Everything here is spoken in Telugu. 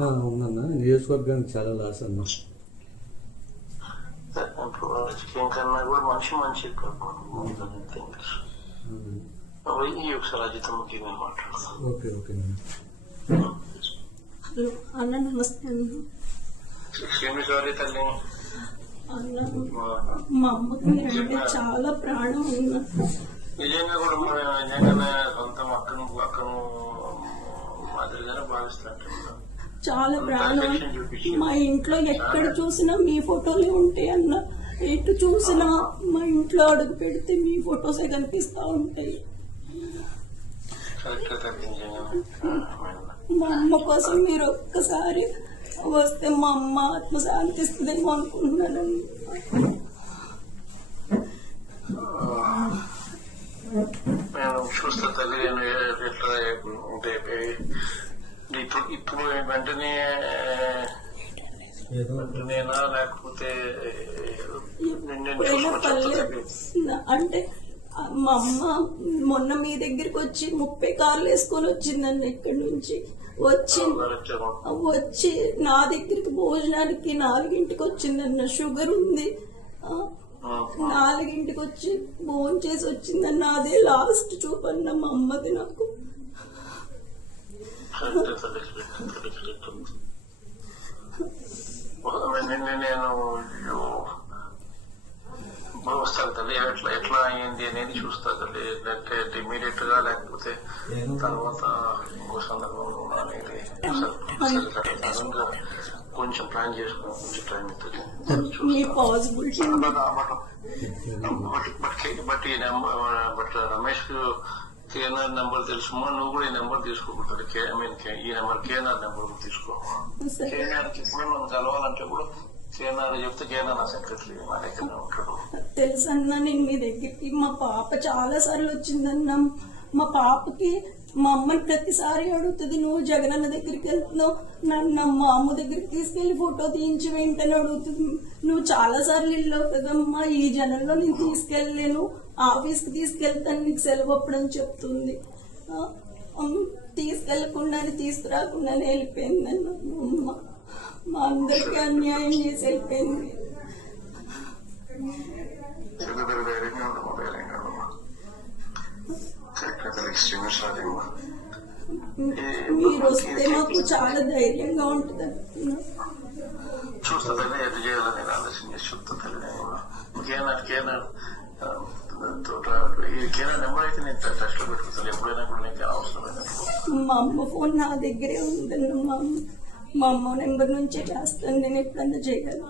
ఉందన్న, నియోజకవర్గానికి చాలా లాస్ అన్న. ఇప్పుడు రాజకీయం కన్నా కూడా మనిషి ఒకసారి అజితం ముఖ్యంగా మాట్లాడతాం. ఓకే ఓకే అన్న. నమస్తే అన్న. సారీ తల్లి. అన్న, మా అమ్మకి అంటే చాలా ప్రాణం ఉన్నా. నిజంగా కూడా నిజంగానే సొంతం అక్కను మాదిరిగానే భావిస్తున్నట్టు. చాలా ప్రాణం. మా ఇంట్లో ఎక్కడ చూసినా మీ ఫోటోలే ఉంటాయి అన్న. ఎటు చూసినా మా ఇంట్లో అడుగు పెడితే మీ ఫొటోసే కనిపిస్తా ఉంటాయి. మా అమ్మ కోసం మీరు ఒక్కసారి వస్తే మా అమ్మ ఆత్మ శాంతిస్తుందేమో అనుకుంటున్నాను. నేను చూస్తా తల్లి. ఇప్పుడు వెంటనేనా లేకపోతే అంటే మా అమ్మ మొన్న మీ దగ్గరికి వచ్చి 30 కార్లు వేసుకొని వచ్చిందండి. ఇక్కడి నుంచి వచ్చి నా దగ్గరికి భోజనానికి 4ంటికి వచ్చిందన్న. షుగర్ ఉంది, 4ంటికి వచ్చి భోజనం చేసి వచ్చిందన్న. అదే లాస్ట్ చూపన్న మా అమ్మది నాకు. నేను వస్తాను తల్లి. ఎట్లా అయింది అనేది చూస్తా తల్లి. లేకపోతే ఇమీడియట్ గా లేకపోతే తర్వాత ఇంకో సందర్భంలో అనేది కొంచెం ప్లాన్ చేసుకుని కొంచెం టైం అవుతుంది. బట్ రమేష్ కేఎన్ఆర్ నెంబర్ తెలుసుమా? నువ్వు కూడా ఈ నెంబర్ తీసుకోకూడదు. ఈ నెంబర్ కేఎన్ఆర్ నెంబర్ తీసుకో. కేఎన్ఆర్ కి ఇప్పుడు మనం కలవాలంటే కూడా కేఎన్ఆర్ చెప్తే కేఎన్ఆర్ నా సెక్రటరీ మా దగ్గర ఉంటాడు. తెలుసన్నా, నేను మీ దగ్గరికి మా పాప చాలా సార్లు వచ్చిందన్న. మా పాపకి మా అమ్మని ప్రతిసారి అడుగుతుంది, నువ్వు జగనన్న దగ్గరికి వెళ్తున్నావు, నన్ను మా అమ్మ దగ్గరికి తీసుకెళ్లి ఫోటో తీయించి వెంటనే అడుగుతుంది. నువ్వు చాలా సార్లు వెళ్ళావు కదమ్మా, ఈ జనంలో నేను తీసుకెళ్ళలేను, ఆఫీస్కి తీసుకెళ్తాను, నీకు సెలవు అప్పుడని చెప్తుంది. తీసుకెళ్లకుండానే తీసుకురాకుండానే వెళ్ళిపోయిందన్న అమ్మ. మా అందరికీ అన్యాయం చేసి వెళ్ళిపోయింది. మీరు వస్తే మాకు చాలా ధైర్యంగా ఉంటుంది. చూస్తా ఎది చేయాలని ఆలోచన చేసి చూస్తా. నెంబర్ అయితే నేను టచ్ లో పెట్టుకుంటాను. ఎప్పుడైనా కూడా నీకు అవసరమైనప్పుడు. మా అమ్మ ఫోన్ నా దగ్గరే ఉందన్న. మా అమ్మ నెంబర్ నుంచే చేస్తాను నేను ఎప్పుడన్నా చేయగలను.